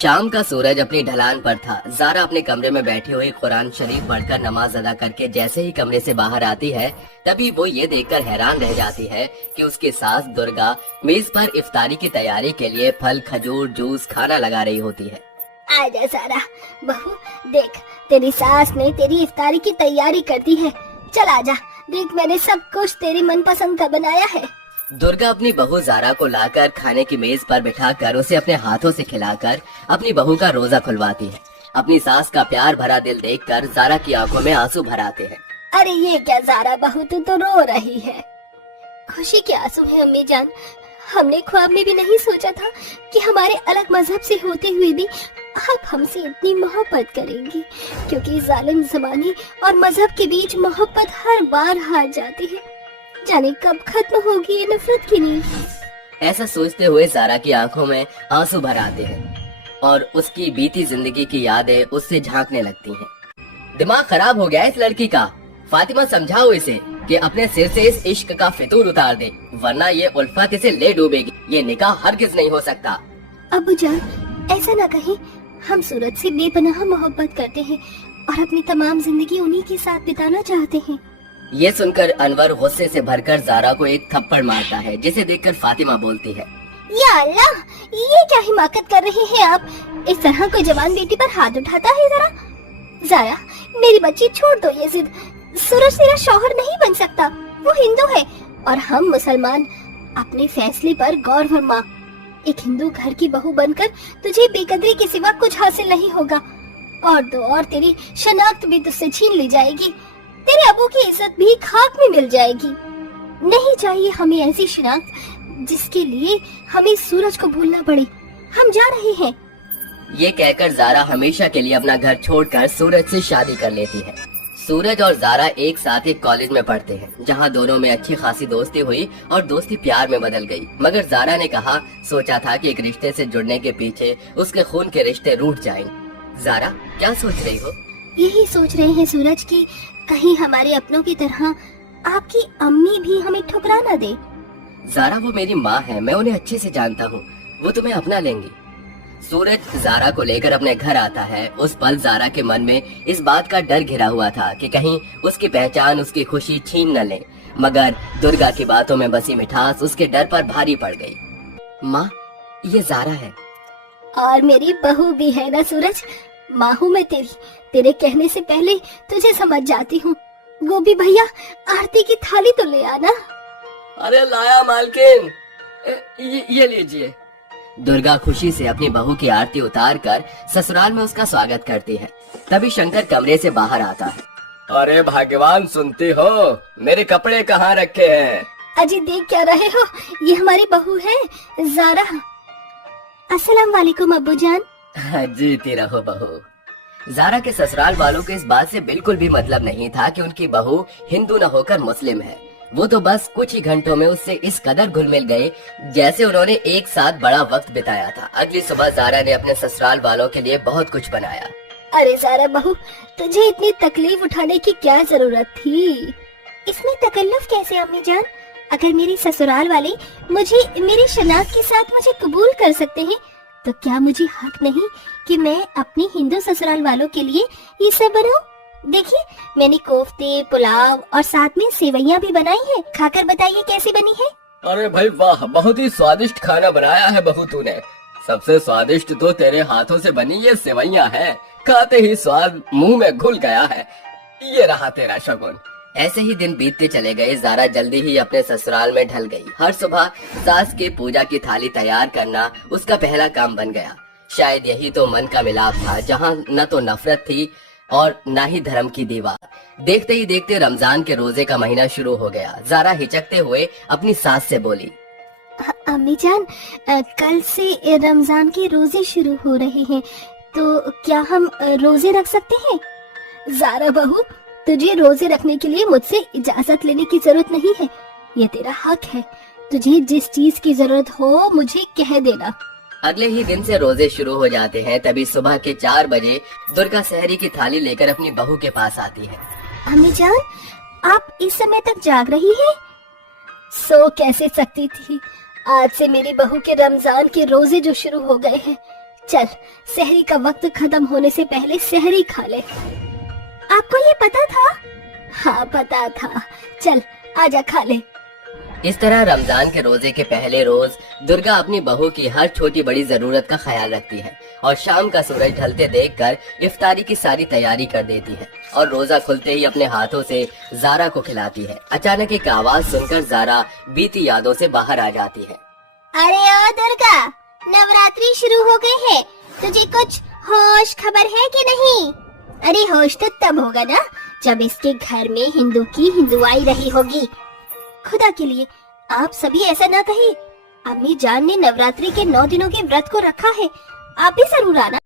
शाम का सूरज अपनी ढलान पर था। जारा अपने कमरे में बैठी हुई कुरान शरीफ पढ़कर नमाज अदा करके जैसे ही कमरे से बाहर आती है, तभी वो ये देखकर हैरान रह जाती है कि उसकी सास दुर्गा मेज पर इफ्तारी की तैयारी के लिए फल, खजूर, जूस, खाना लगा रही होती है। आजा सारा बहू, देख तेरी सास ने तेरी इफ्तारी की तैयारी कर दी है। चल आजा, देख मैंने सब कुछ तेरी मनपसंद का बनाया है। दुर्गा अपनी बहू जारा को लाकर खाने की मेज पर बिठाकर उसे अपने हाथों से खिलाकर अपनी बहू का रोजा खुलवाती है। अपनी सास का प्यार भरा दिल देखकर जारा की आंखों में आंसू भर आते हैं। अरे ये क्या जारा बहू, तू तो रो रही है। खुशी के आंसू है अम्मी जान। हमने ख्वाब में भी नहीं सोचा था कि हमारे अलग मजहब से होते हुए भी आप हमसे इतनी मोहब्बत करेंगी, क्योंकि जालिम जमाने और मजहब के बीच मोहब्बत हर बार हार जाती है। जाने कब खत्म होगी ये नफरत की नींद। ऐसा सोचते हुए जारा की आंखों में आंसू भर आते हैं और उसकी बीती जिंदगी की यादें उससे झांकने लगती हैं। दिमाग खराब हो गया इस लड़की का। फातिमा समझाओ इसे कि अपने सिर से इस इश्क का फितूर उतार दे, वरना ये उल्फत इसे ले डूबेगी। ये निकाह हरगिज नहीं हो सकता। अब्बू जान, ऐसा ना कहें। हम सूरज से बेपनाह मोहब्बत करते हैं और अपनी तमाम जिंदगी उन्हीं के साथ बिताना चाहते हैं। ये सुनकर अनवर गुस्से से भरकर जारा को एक थप्पड़ मारता है, जिसे देखकर फातिमा बोलती है, या अल्लाह, ये क्या हिमाकत कर रहे हैं आप? इस तरह कोई जवान बेटी पर हाथ उठाता है? जरा जारा, मेरी बच्ची छोड़ दो ये जिद। सूरज तेरा शौहर नहीं बन सकता, वो हिंदू है और हम मुसलमान। अपने फैसले पर गौर फरमा। एक हिंदू घर की बहू बनकर तुझे बेकदरी के सिवा कुछ हासिल नहीं होगा, और तेरी शनाख्त भी तुझसे छीन ली जाएगी। तेरे अबू की इज्जत भी खाक में मिल जाएगी। नहीं चाहिए हमें ऐसी शनाख्त जिसके लिए हमें सूरज को भूलना पड़े। हम जा रहे हैं। ये कहकर जारा हमेशा के लिए अपना घर छोड़कर सूरज से शादी कर लेती है। सूरज और जारा एक साथ एक कॉलेज में पढ़ते हैं, जहाँ दोनों में अच्छी खासी दोस्ती हुई और दोस्ती प्यार में बदल गई। मगर जारा ने सोचा था कि एक रिश्ते से जुड़ने के पीछे उसके खून के रिश्ते रूठ जाएंगे। जारा, क्या सोच रही हो? यही सोच रहे हैं सूरज की कहीं हमारे अपनों की तरह आपकी अम्मी भी हमें ठुकरा ना दे। जारा, वो मेरी माँ है, मैं उन्हें अच्छे से जानता हूँ, वो तुम्हें अपना लेंगी। सूरज जारा को लेकर अपने घर आता है। उस पल जारा के मन में इस बात का डर घिरा हुआ था कि कहीं उसकी पहचान उसकी खुशी छीन न ले, मगर दुर्गा की बातों में बसी मिठास उसके डर पर भारी पड़ गई। माँ, ये जारा है। और मेरी बहू भी है ना सूरज। माँ हूँ मैं तेरी, तेरे कहने से पहले तुझे समझ जाती हूँ। गोभी भैया, आरती की थाली तो ले आना। अरे लाया मालकिन, ये लीजिए। दुर्गा खुशी से अपनी बहू की आरती उतारकर ससुराल में उसका स्वागत करती है। तभी शंकर कमरे से बाहर आता है। अरे भाग्यवान, सुनती हो? मेरे कपड़े कहाँ रखे हैं? अजी देख क्या रहे हो, ये हमारी बहू है जारा। अस्सलाम वालेकुम अब्बू जान। जीती रहो बहू। जारा के ससुराल वालों को इस बात से बिल्कुल भी मतलब नहीं था कि उनकी बहू हिंदू न होकर मुस्लिम है। वो तो बस कुछ ही घंटों में उससे इस कदर घुल मिल गए जैसे उन्होंने एक साथ बड़ा वक्त बिताया था। अगली सुबह जारा ने अपने ससुराल वालों के लिए बहुत कुछ बनाया। अरे जारा बहू, तुझे इतनी तकलीफ उठाने की क्या जरूरत थी? इसमें तकल्लुफ कैसे अम्मी जान? अगर मेरे ससुराल वाले मुझे मेरी शनाख्त के साथ मुझे कबूल कर सकते हैं, तो क्या मुझे हक नहीं कि मैं अपने हिंदू ससुराल वालों के लिए ये सब बनाऊं? देखिए, मैंने कोफ्ते, पुलाव और साथ में सेवइयां भी बनाई हैं। खाकर बताइए कैसी बनी है। अरे भाई वाह, बहुत ही स्वादिष्ट खाना बनाया है बहू तूने। सबसे स्वादिष्ट तो तेरे हाथों से बनी ये सेवइयां हैं। खाते ही स्वाद मुंह में घुल गया है। ये रहा तेरा शगुन। ऐसे ही दिन बीतते चले गए। जारा जल्दी ही अपने ससुराल में ढल गई। हर सुबह सास के पूजा की थाली तैयार करना उसका पहला काम बन गया। शायद यही तो मन का मिलाप था, जहाँ न तो नफरत थी और न ही धर्म की दीवार। देखते ही देखते रमजान के रोजे का महीना शुरू हो गया। जारा हिचकते हुए अपनी सास से बोली, अम्मी जान, कल से रमजान के रोजे शुरू हो रहे हैं, तो क्या हम रोजे रख सकते हैं? जारा बहू, तुझे रोजे रखने के लिए मुझसे इजाजत लेने की जरूरत नहीं है। ये तेरा हक है। तुझे जिस चीज की जरूरत हो मुझे कह देना। अगले ही दिन से रोजे शुरू हो जाते हैं। तभी सुबह के 4 बजे दुर्गा सहरी की थाली लेकर अपनी बहू के पास आती है। अम्मी जान, आप इस समय तक जाग रही हैं? सो कैसे सकती थी? आज से मेरी बहू के रमजान के रोजे जो शुरू हो गए हैं। चल, सहरी का वक्त खत्म होने से पहले सहरी खा ले। आपको ये पता था? हाँ पता था। चल आजा खा ले। इस तरह रमजान के रोजे के पहले रोज दुर्गा अपनी बहू की हर छोटी बड़ी जरूरत का ख्याल रखती है और शाम का सूरज ढलते देखकर इफ्तारी की सारी तैयारी कर देती है और रोजा खुलते ही अपने हाथों से जारा को खिलाती है। अचानक एक आवाज सुनकर जारा बीती यादों से बाहर आ जाती है। अरे ओ दुर्गा, नवरात्रि शुरू हो गई है, तुझे कुछ होश खबर है कि नहीं? अरे होश तो तब होगा ना जब इसके घर में हिंदू की हिंदुआई रही होगी। खुदा के लिए आप सभी ऐसा ना कहिए। अम्मी जान ने नवरात्रि के 9 दिनों के व्रत को रखा है, आप भी जरूर आना।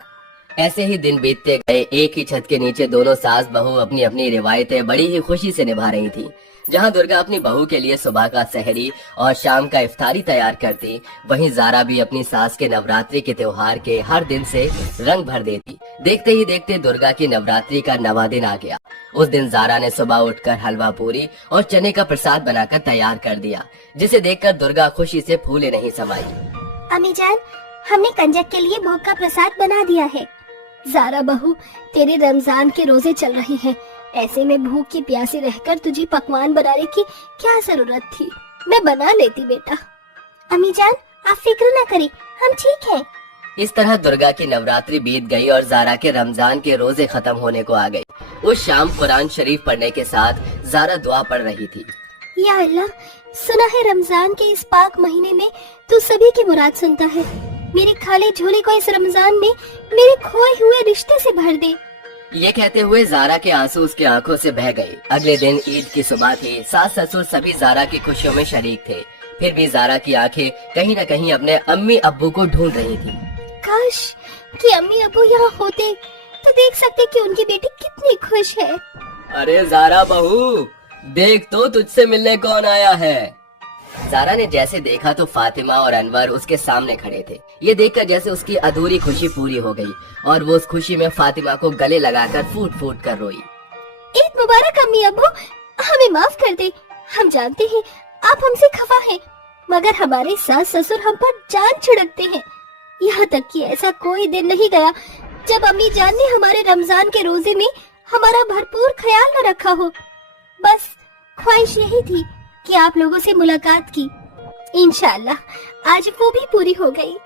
ऐसे ही दिन बीतते गए। एक ही छत के नीचे दोनों सास बहू अपनी अपनी रिवायतें बड़ी ही खुशी से निभा रही थी। जहां दुर्गा अपनी बहू के लिए सुबह का सहरी और शाम का इफ्तारी तैयार करती, वहीं जारा भी अपनी सास के नवरात्रि के त्योहार के हर दिन से रंग भर देती। देखते ही देखते दुर्गा की नवरात्रि का 9वां दिन आ गया। उस दिन जारा ने सुबह उठकर हलवा पूरी और चने का प्रसाद बनाकर तैयार कर दिया, जिसे देखकर दुर्गा खुशी से फूले नहीं समाई। अम्मी जान, हमने कंजक के लिए भोग का प्रसाद बना दिया है। जारा बहू, तेरे रमजान के रोजे चल रहे हैं, ऐसे में भूख की प्यासी रहकर तुझे पकवान बनाने की क्या जरूरत थी? मैं बना लेती बेटा। अम्मी जान, आप फिक्र न करें, हम ठीक हैं। इस तरह दुर्गा की नवरात्रि बीत गई और जारा के रमजान के रोजे खत्म होने को आ गए। उस शाम कुरान शरीफ पढ़ने के साथ जारा दुआ पढ़ रही थी। या अल्लाह, सुना है रमजान के इस पाक महीने में तू सभी की मुराद सुनता है। मेरे खाली झोले को इस रमजान में मेरे खोए हुए रिश्ते से भर दे। ये कहते हुए जारा के आंसू उसकी आंखों से बह गए। अगले दिन ईद की सुबह थी। सास ससुर सभी जारा की खुशियों में शरीक थे। फिर भी जारा की आंखें कहीं न कहीं अपने अम्मी अब्बू को ढूंढ रही थी। काश कि अम्मी अब्बू यहाँ होते तो देख सकते कि उनकी बेटी कितनी खुश है। अरे जारा बहू, देख तो तुझसे मिलने कौन आया है। जारा ने जैसे देखा तो फातिमा और अनवर उसके सामने खड़े थे। ये देखकर जैसे उसकी अधूरी खुशी पूरी हो गई और वो उस खुशी में फातिमा को गले लगाकर फूट फूट कर रोई। ईद मुबारक अम्मी अब्बू, हमें माफ कर दे। हम जानते हैं आप हमसे खफा हैं, मगर हमारे सास ससुर हम पर जान छिड़कते हैं। यहाँ तक कि ऐसा कोई दिन नहीं गया जब अम्मी जान ने हमारे रमजान के रोजे में हमारा भरपूर ख्याल न रखा हो। बस ख्वाहिश यही थी कि आप लोगों से मुलाकात की। इंशाअल्लाह आज वो भी पूरी हो गई।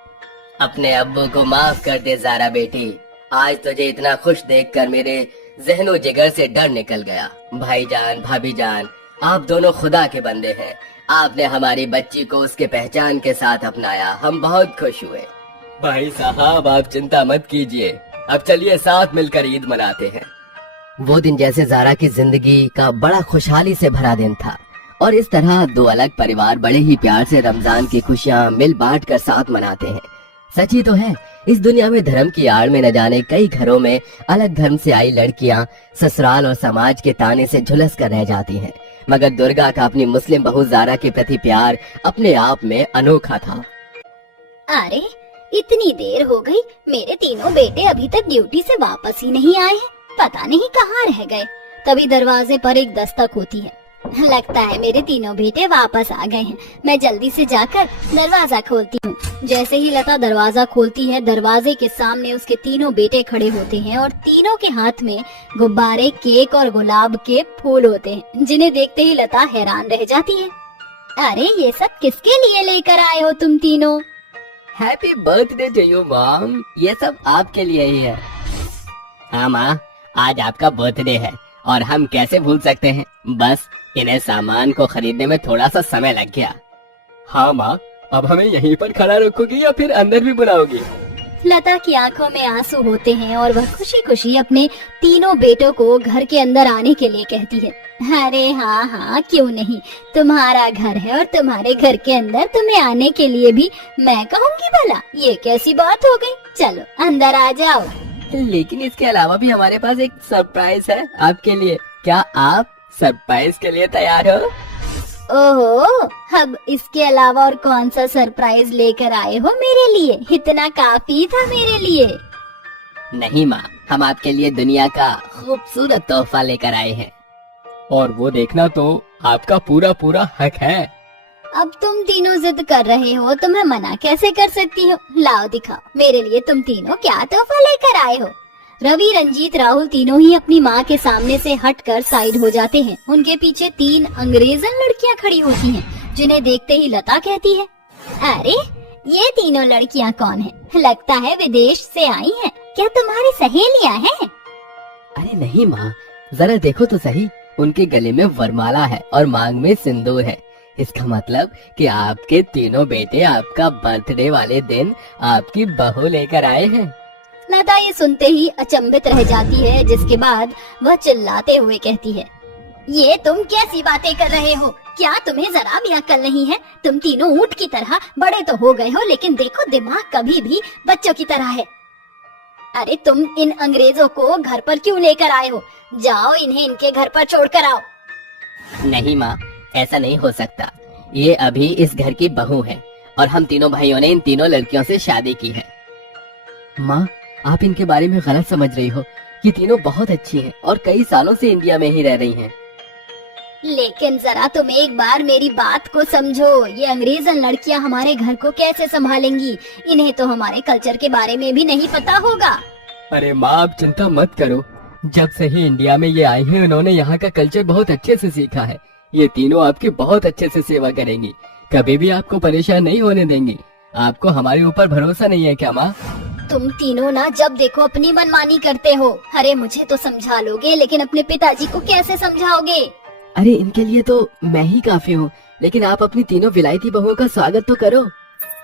अपने अब्बू को माफ कर दे जारा बेटी। आज तुझे इतना खुश देखकर मेरे जहनो जिगर से डर निकल गया। भाईजान भाभी जान, आप दोनों खुदा के बंदे हैं। आपने हमारी बच्ची को उसके पहचान के साथ अपनाया, हम बहुत खुश हुए। भाई साहब, आप चिंता मत कीजिए, अब चलिए साथ मिलकर ईद मनाते हैं। वो दिन जैसे जारा की जिंदगी का बड़ा खुशहाली से भरा दिन था और इस तरह दो अलग परिवार बड़े ही प्यार से रमजान की खुशियाँ मिल बांट कर साथ मनाते हैं। सच ही तो है, इस दुनिया में धर्म की आड़ में न जाने कई घरों में अलग धर्म से आई लड़कियां ससुराल और समाज के ताने से झुलस कर रह जाती हैं, मगर दुर्गा का अपनी मुस्लिम बहू जारा के प्रति प्यार अपने आप में अनोखा था। अरे इतनी देर हो गई, मेरे तीनों बेटे अभी तक ड्यूटी से वापस ही नहीं आए हैं, पता नहीं कहाँ रह गए। तभी दरवाजे पर एक दस्तक होती है। लगता है मेरे तीनों बेटे वापस आ गए हैं। मैं जल्दी से जाकर दरवाजा खोलती हूँ। जैसे ही लता दरवाजा खोलती है, दरवाजे के सामने उसके तीनों बेटे खड़े होते हैं और तीनों के हाथ में गुब्बारे, केक और गुलाब के फूल होते हैं, जिन्हें देखते ही लता हैरान रह जाती है। अरे ये सब किसके लिए लेकर आए हो तुम तीनों? Happy birthday to you mom, ये सब आपके लिए ही है। हाँ माँ, आज आपका बर्थडे है और हम कैसे भूल सकते हैं, बस इन्हें सामान को खरीदने में थोड़ा सा समय लग गया। हाँ माँ, अब हमें यहीं पर खड़ा रखोगी या फिर अंदर भी बुलाओगी? लता की आंखों में आंसू होते हैं और वह खुशी खुशी अपने तीनों बेटों को घर के अंदर आने के लिए कहती है। अरे हाँ हाँ, क्यों नहीं, तुम्हारा घर है और तुम्हारे घर के अंदर तुम्हें आने के लिए भी मैं कहूँगी भला? ये कैसी बात हो गई, चलो अंदर आ जाओ। लेकिन इसके अलावा भी हमारे पास एक सरप्राइज है आपके लिए। क्या आप सरप्राइज के लिए तैयार हो? ओहो, अब इसके अलावा और कौन सा सरप्राइज लेकर आए हो मेरे लिए? इतना काफी था मेरे लिए। नहीं माँ, हम आपके लिए दुनिया का खूबसूरत तोहफा लेकर आए हैं और वो देखना तो आपका पूरा पूरा हक है। अब तुम तीनों जिद कर रहे हो तो मैं मना कैसे कर सकती हूँ। लाओ दिखाओ मेरे लिए तुम तीनों क्या तोहफा लेकर आए हो। रवि, रंजीत, राहुल तीनों ही अपनी माँ के सामने से हटकर साइड हो जाते हैं। उनके पीछे 3 अंग्रेजन लड़कियाँ खड़ी होती हैं, जिन्हें देखते ही लता कहती है, अरे ये तीनों लड़कियाँ कौन हैं? लगता है विदेश से आई हैं। क्या तुम्हारी सहेलियाँ हैं? अरे नहीं माँ, जरा देखो तो सही, उनके गले में वरमाला है और मांग में सिंदूर है। इसका मतलब कि आपके तीनों बेटे आपका बर्थडे वाले दिन आपकी बहू लेकर आए हैं। लता ये सुनते ही अचंभित रह जाती है, जिसके बाद वह चिल्लाते हुए कहती है, ये तुम कैसी बातें कर रहे हो? क्या तुम्हें जरा भी अक्ल नहीं है? तुम तीनों ऊंट की तरह बड़े तो हो गए हो, लेकिन देखो दिमाग कभी भी बच्चों की तरह है। अरे तुम इन अंग्रेजों को घर पर क्यों लेकर आए हो? जाओ इन्हें इनके घर पर छोड़कर आओ। नहीं माँ, ऐसा नहीं हो सकता। ये अभी इस घर की बहू है और हम तीनों भाइयों ने इन तीनों लड़कियों से शादी की है। माँ, आप इनके बारे में गलत समझ रही हो। ये तीनों बहुत अच्छी हैं और कई सालों से इंडिया में ही रह रही हैं। लेकिन जरा तुम एक बार मेरी बात को समझो। ये अंग्रेजन लड़कियां हमारे घर को कैसे संभालेंगी? इन्हें तो हमारे कल्चर के बारे में भी नहीं पता होगा। अरे माँ, आप चिंता मत करो। जब से ही इंडिया में ये आई हैं, उन्होंने यहाँ का कल्चर बहुत अच्छे से सीखा है। ये तीनों आपकी बहुत अच्छे से सेवा करेंगी, कभी भी आपको परेशान नहीं होने देंगी। आपको हमारे ऊपर भरोसा नहीं है क्या माँ? तुम तीनों ना जब देखो अपनी मनमानी करते हो। अरे मुझे तो समझा लोगे, लेकिन अपने पिताजी को कैसे समझाओगे? अरे इनके लिए तो मैं ही काफी हूँ, लेकिन आप अपनी तीनों विलायती बहुओं का स्वागत तो करो।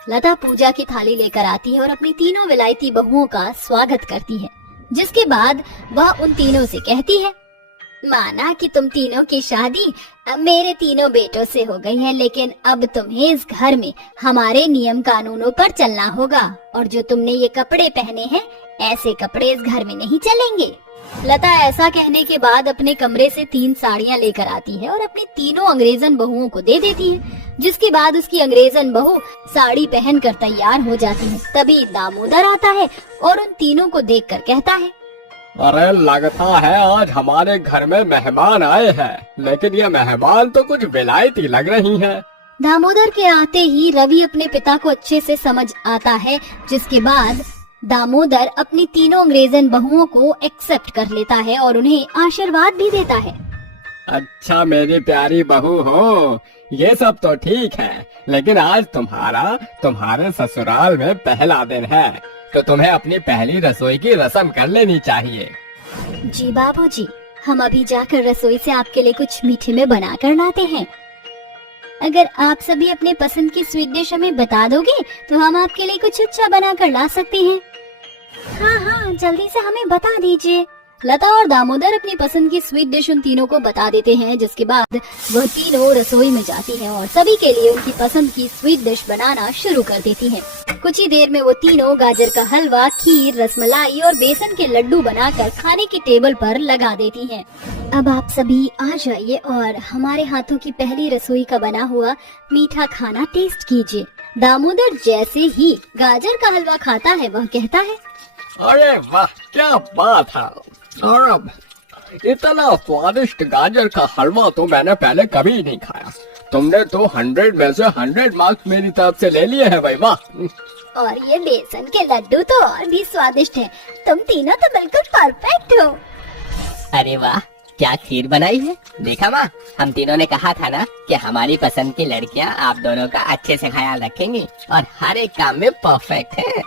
लता पूजा की थाली लेकर आती है और अपनी तीनों विलायती बहुओं का स्वागत करती है, जिसके बाद वह उन तीनों से कहती है, माना कि तुम तीनों की शादी मेरे तीनों बेटों से हो गई है, लेकिन अब तुम्हें इस घर में हमारे नियम कानूनों पर चलना होगा, और जो तुमने ये कपड़े पहने हैं, ऐसे कपड़े इस घर में नहीं चलेंगे। लता ऐसा कहने के बाद अपने कमरे से 3 साड़ियाँ लेकर आती है और अपनी तीनों अंग्रेजन बहुओं को दे देती है, जिसके बाद उसकी अंग्रेजन बहू साड़ी पहनकर तैयार हो जाती है। तभी दामोदर आता है और उन तीनों को देखकर कहता है, अरे लगता है आज हमारे घर में मेहमान आए हैं, लेकिन ये मेहमान तो कुछ विलायती लग रही हैं। दामोदर के आते ही रवि अपने पिता को अच्छे से समझ आता है, जिसके बाद दामोदर अपनी तीनों अंग्रेजन बहुओं को एक्सेप्ट कर लेता है और उन्हें आशीर्वाद भी देता है। अच्छा मेरी प्यारी बहू हो, ये सब तो ठीक है, लेकिन आज तुम्हारे ससुराल में पहला दिन है, तो तुम्हें अपनी पहली रसोई की रस्म कर लेनी चाहिए। जी बाबूजी, हम अभी जाकर रसोई से आपके लिए कुछ मीठे में बना कर लाते हैं। अगर आप सभी अपने पसंद की स्वीट डिश हमें बता दोगे तो हम आपके लिए कुछ अच्छा बना कर ला सकते हैं। हाँ हाँ, जल्दी से हमें बता दीजिए। लता और दामोदर अपनी पसंद की स्वीट डिश उन तीनों को बता देते हैं, जिसके बाद वह तीनों रसोई में जाती हैं और सभी के लिए उनकी पसंद की स्वीट डिश बनाना शुरू कर देती हैं। कुछ ही देर में वो तीनों गाजर का हलवा, खीर, रसमलाई और बेसन के लड्डू बनाकर खाने की टेबल पर लगा देती हैं। अब आप सभी आ जाइए और हमारे हाथों की पहली रसोई का बना हुआ मीठा खाना टेस्ट कीजिए। दामोदर जैसे ही गाजर का हलवा खाता है, वह कहता है, अरे वाह, क्या बात है। और इतना स्वादिष्ट गाजर का हलवा तो मैंने पहले कभी नहीं खाया। तुमने तो 100 में से 100 मार्क्स मेरी तरफ से ले लिए हैं भाई, वाह। और ये बेसन के लड्डू तो और भी स्वादिष्ट हैं। तुम तीनों तो बिल्कुल परफेक्ट हो। अरे वाह, क्या खीर बनाई है। देखा माँ, हम तीनों ने कहा था ना कि हमारी पसंद की लड़कियाँ आप दोनों का अच्छे से ख्याल रखेंगी और हर एक काम में परफेक्ट है।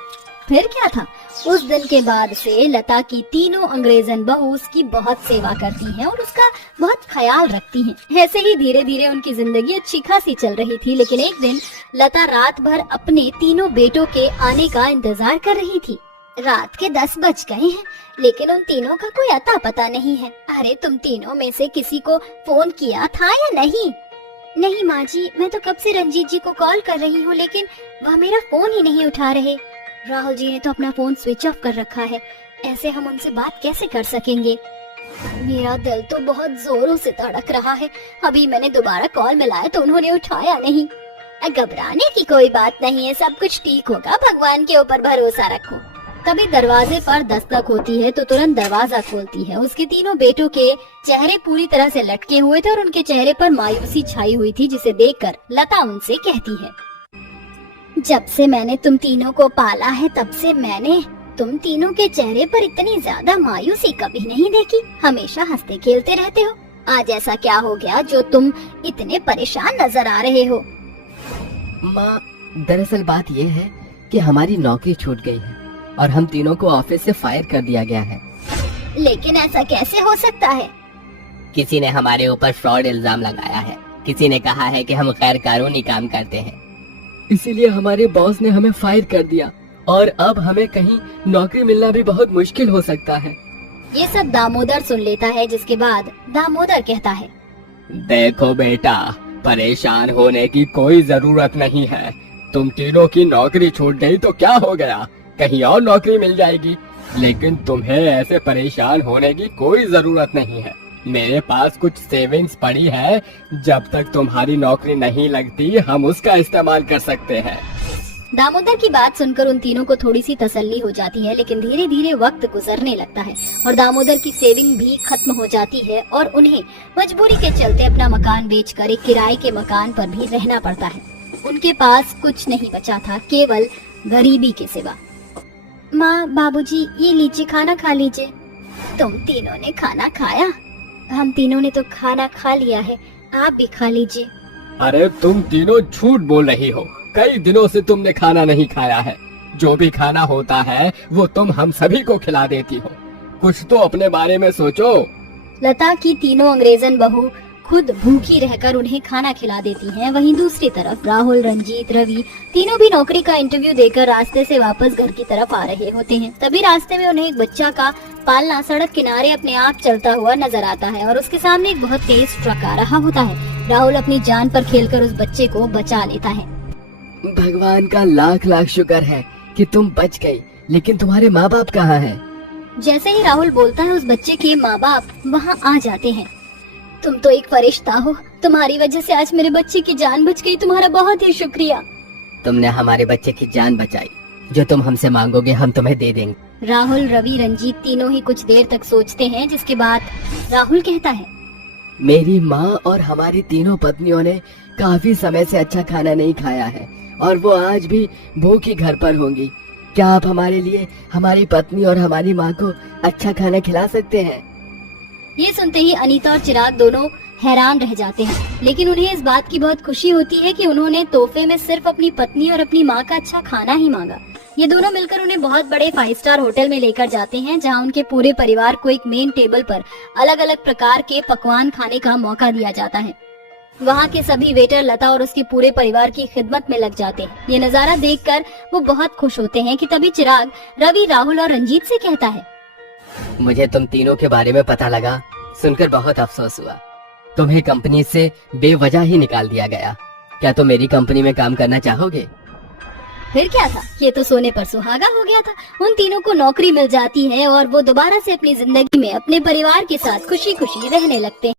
फिर क्या था, उस दिन के बाद से लता की तीनों अंग्रेजन बहू उसकी बहुत सेवा करती हैं और उसका बहुत ख्याल रखती हैं। ऐसे ही धीरे धीरे उनकी जिंदगी अच्छी खासी चल रही थी। लेकिन एक दिन लता रात भर अपने तीनों बेटों के आने का इंतजार कर रही थी। रात के 10 बज गए हैं, लेकिन उन तीनों का कोई अता पता नहीं है। अरे तुम तीनों में से किसी को फोन किया था या नहीं? नहीं माँ जी, मैं तो कब से रंजीत जी को कॉल कर रही हूँ, लेकिन वह मेरा फोन ही नहीं उठा रहे। राहुल जी ने तो अपना फोन स्विच ऑफ कर रखा है, ऐसे हम उनसे बात कैसे कर सकेंगे? मेरा दिल तो बहुत जोरों से धड़क रहा है। अभी मैंने दोबारा कॉल मिलाया तो उन्होंने उठाया नहीं। घबराने की कोई बात नहीं है, सब कुछ ठीक होगा, भगवान के ऊपर भरोसा रखो। तभी दरवाजे पर दस्तक होती है तो तुरंत दरवाजा खोलती है। उसके तीनों बेटों के चेहरे पूरी तरह से लटके हुए थे और उनके चेहरे पर मायूसी छाई हुई थी, जिसे देखकर लता उनसे कहती है, जब से मैंने तुम तीनों को पाला है तब से मैंने तुम तीनों के चेहरे पर इतनी ज्यादा मायूसी कभी नहीं देखी। हमेशा हंसते खेलते रहते हो। आज ऐसा क्या हो गया जो तुम इतने परेशान नजर आ रहे हो? माँ, दरअसल बात ये है कि हमारी नौकरी छूट गई है और हम तीनों को ऑफिस से फायर कर दिया गया है। लेकिन ऐसा कैसे हो सकता है? किसी ने हमारे ऊपर फ्रॉड इल्जाम लगाया है। किसी ने कहा है कि हम गैर कानूनी काम करते हैं, इसीलिए हमारे बॉस ने हमें फायर कर दिया और अब हमें कहीं नौकरी मिलना भी बहुत मुश्किल हो सकता है। ये सब दामोदर सुन लेता है, जिसके बाद दामोदर कहता है, देखो बेटा, परेशान होने की कोई जरूरत नहीं है। तुम तीनों की नौकरी छूट गई तो क्या हो गया, कहीं और नौकरी मिल जाएगी। लेकिन तुम्हें ऐसे परेशान होने की कोई जरूरत नहीं है। मेरे पास कुछ सेविंग्स पड़ी है, जब तक तुम्हारी नौकरी नहीं लगती हम उसका इस्तेमाल कर सकते हैं। दामोदर की बात सुनकर उन तीनों को थोड़ी सी तसल्ली हो जाती है, लेकिन धीरे धीरे वक्त गुजरने लगता है और दामोदर की सेविंग भी खत्म हो जाती है और उन्हें मजबूरी के चलते अपना मकान बेचकर एक किराए के मकान पर भी रहना पड़ता है। उनके पास कुछ नहीं बचा था, केवल गरीबी के सिवा। माँ, बाबूजी, ये लीजिए, खाना खा लीजिए। तुम तीनों ने खाना खाया? हम तीनों ने तो खाना खा लिया है, आप भी खा लीजिए। अरे तुम तीनों झूठ बोल रही हो। कई दिनों से तुमने खाना नहीं खाया है। जो भी खाना होता है वो तुम हम सभी को खिला देती हो। कुछ तो अपने बारे में सोचो। लता की तीनों अंग्रेजन बहू खुद भूखी रहकर उन्हें खाना खिला देती हैं। वहीं दूसरी तरफ राहुल, रंजीत, रवि तीनों भी नौकरी का इंटरव्यू देकर रास्ते से वापस घर की तरफ आ रहे होते हैं। तभी रास्ते में उन्हें एक बच्चा का पालना सड़क किनारे अपने आप चलता हुआ नजर आता है और उसके सामने एक बहुत तेज ट्रक आ रहा होता है। राहुल अपनी जान पर खेलकर उस बच्चे को बचा लेता है। भगवान का लाख लाख शुक्र है कि तुम बच गई, लेकिन तुम्हारे माँ बाप कहाँ हैं? जैसे ही राहुल बोलता है, उस बच्चे के माँ बाप वहाँ आ जाते हैं। तुम तो एक फरिश्ता हो, तुम्हारी वजह से आज मेरे बच्चे की जान बच गई, तुम्हारा बहुत ही शुक्रिया। तुमने हमारे बच्चे की जान बचाई। जो तुम हमसे मांगोगे हम तुम्हें दे देंगे। राहुल, रवि, रंजीत तीनों ही कुछ देर तक सोचते हैं, जिसके बाद राहुल कहता है, मेरी माँ और हमारी तीनों पत्नियों ने काफी समय से अच्छा खाना नहीं खाया है और वो आज भी भूखी घर पर होंगी। क्या आप हमारे लिए हमारी पत्नी और हमारी माँ को अच्छा खाना खिला सकते हैं? ये सुनते ही अनीता और चिराग दोनों हैरान रह जाते हैं, लेकिन उन्हें इस बात की बहुत खुशी होती है कि उन्होंने तोहफे में सिर्फ अपनी पत्नी और अपनी माँ का अच्छा खाना ही मांगा। ये दोनों मिलकर उन्हें बहुत बड़े 5 स्टार होटल में लेकर जाते हैं, जहाँ उनके पूरे परिवार को एक मेन टेबल पर अलग अलग प्रकार के पकवान खाने का मौका दिया जाता है। वहाँ के सभी वेटर लता और उसके पूरे परिवार की खिदमत में लग जाते हैं। ये नजारा देखकर वो बहुत खुश होते हैं कि तभी चिराग रवि, राहुल और रंजीत से कहता है, मुझे तुम तीनों के बारे में पता लगा, सुनकर बहुत अफसोस हुआ। तुम्हें कंपनी से बेवजह ही निकाल दिया गया। क्या तुम मेरी कंपनी में काम करना चाहोगे? फिर क्या था, ये तो सोने पर सुहागा हो गया था। उन तीनों को नौकरी मिल जाती है और वो दोबारा से अपनी जिंदगी में अपने परिवार के साथ खुशी खुशी रहने लगते हैं।